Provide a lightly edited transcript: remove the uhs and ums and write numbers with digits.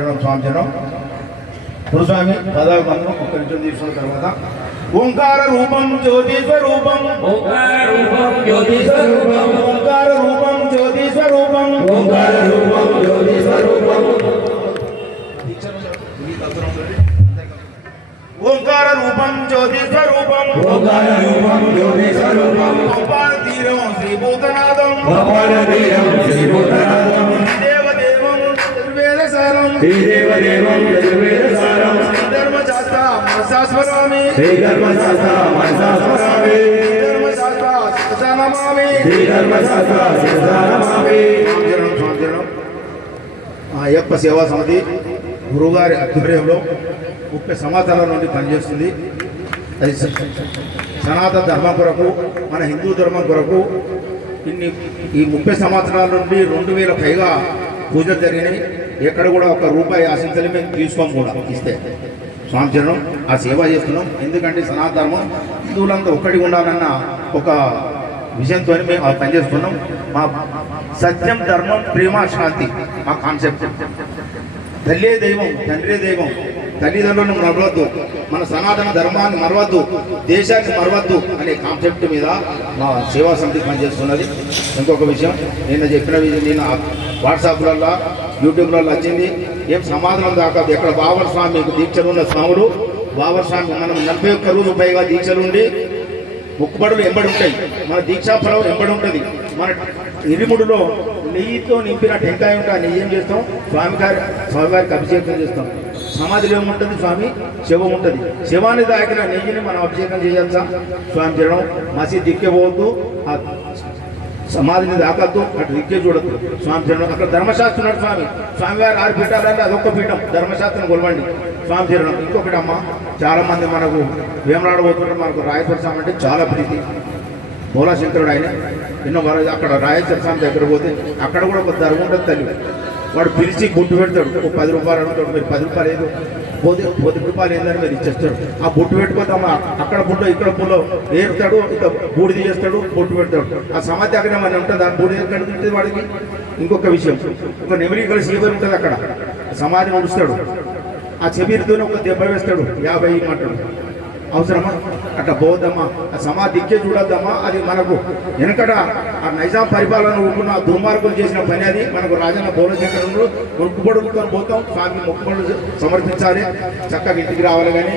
స్వామి గురుస్వామి పదాలు మంత్రం ఒక్క నిమిషం తీసుకున్న తర్వాత ఓంకార రూపం జ్యోతి స్వరూపం ఓంకార రూపం జ్యోతి స్వరూపం ఓంకార రూపం జ్యోతి స్వరూపం ఓంకార రూపం జ్యోతి స్వరూపం ఓంకార రూపం జ్యోతి స్వరూపం ఓంకార రూపం జ్యోతి స్వరూపం గోపాల తీరం శ్రీభూతనాథం గోపాల తీరం శ్రీభూతనాథం దేవదేవం చతుర్వేద సారం శ్రీదేవదేవం చతుర్వేద సారం ధర్మశాస్త్ర మనసాస్మరామి శ్రీధర్మశాస్త్ర మనసాస్మరామి ధర్మశాస్త్ర శిరసానమామి శ్రీధర్మశాస్త్ర శిరసానమామి. అయ్యప్ప సేవా సమితి గురుగారి ఆధ్వర్యంలో 30 సంవత్సరాల నుండి పనిచేస్తుంది. అది సనాతన ధర్మం కొరకు, మన హిందూ ధర్మం కొరకు ఈ 30 సంవత్సరాల నుండి 2000 పైగా పూజలు జరిగినాయి. ఎక్కడ కూడా ఒక రూపాయి ఆశించలే, మేము తీసుకోం కూడా. ఇస్తే స్వామిచరణం ఆ సేవ చేస్తున్నాం. ఎందుకంటే సనాతన ధర్మం హిందువులంతా ఒక్కడిగా ఉండాలన్న ఒక విషయంతో మేము పనిచేస్తున్నాం. మా సత్యం ధర్మం ప్రేమ శాంతి మా కాన్సెప్ట్. తల్లే దైవం, తండ్రే దైవం, తల్లిదండ్రులను మరవద్దు, మన సనాతన ధర్మాన్ని మరవద్దు, దేశాన్ని మరవద్దు అనే కాన్సెప్ట్ మీద మా సేవా సమితి పనిచేస్తున్నది. ఇంకొక విషయం నిన్న చెప్పిన నేను వాట్సాప్లలో యూట్యూబ్లలో వచ్చింది, ఏం సమాధానం దాకా ఎక్కడ బాబర్ స్వామికి దీక్షలు ఉన్న స్వాములు, బాబర్ స్వామి మనం 41 రోజులు పైగా దీక్షలు ఉండి మొక్కుబడులు ఎంబడి ఉంటాయి, మన దీక్షాఫలం ఎంబడి ఉంటుంది. మన ఇరుముడిలో నెయ్యితో నింపిన టెంకాయ ఉంటే ఆ నెయ్యి ఏం చేస్తాం, స్వామివారికి అభిషేకం చేస్తాం. సమాధిలో ఏముంటుంది, స్వామి శవం ఉంటుంది. శవాన్ని తాకిన నెయ్యిని మనం అభిషేకం చేయాల్సా? స్వామి తినడం మసీద్ దిక్కే పోవద్దు, ఆ సమాధిని దాకద్దు, అటు దిక్కే చూడద్దు. స్వామి తినడం అక్కడ ధర్మశాస్త్రం ఉన్నాడు. స్వామివారి 6 పీఠాలంటే అదొక్క పీఠం, ధర్మశాస్త్రం కొలవండి. స్వామి తినడం ఇంకొకటి అమ్మ, చాలామంది మనకు వేమలాడబోతుంటారు, మనకు రాయపూర్ స్వామి అంటే చాలా ప్రీతి. మూలాశంకరుడు ఆయన ఎన్నో అక్కడ రాయేశ్వర స్వామి దగ్గర పోతే అక్కడ కూడా ఒక ధర్మం ఉంటుంది. తల్లి వాడు పిలిచి బొట్టు పెడతాడు, ఒక 10 రూపాయలు అడుగుతాడు. మీరు 10 రూపాయలు ఏదో 10 రూపాయలు ఏందని మీరు ఇచ్చేస్తాడు. ఆ బొట్టు పెట్టుకోతాం, అక్కడ బుడ్డ ఇక్కడ పుల్లో ఏరుతాడు, ఇక బూడిది చేస్తాడు, బొట్టు పెడతాడు. ఆ సమాధి అక్కడ మన ఉంటుంది, ఆ బూడిది ఎక్కడ ఉంటుంది వాడికి. ఇంకొక విషయం, ఒక నెమిలి ఇక్కడ శిబిరం ఉంటుంది, అక్కడ సమాధి నడుస్తాడు. ఆ చెబిరితోనే ఒక దెబ్బ వేస్తాడు, 50 ఇమ్మంటాడు. అవసరమా? అట్లా పోవద్దమ్మా, ఆ సమాధి దిక్కే చూడొద్దమ్మా. అది మనకు వెనకట ఆ నైజాం పరిపాలన ఊరుకున్న దుర్మార్గులు చేసిన పని. అది మనకు రాజన్న బోలశంకరుడు మొక్కుబడులతో పోతాం, స్వామి మొక్కుబడులు సమర్పించాలి, చక్కగా ఇంటికి రావాలి. కానీ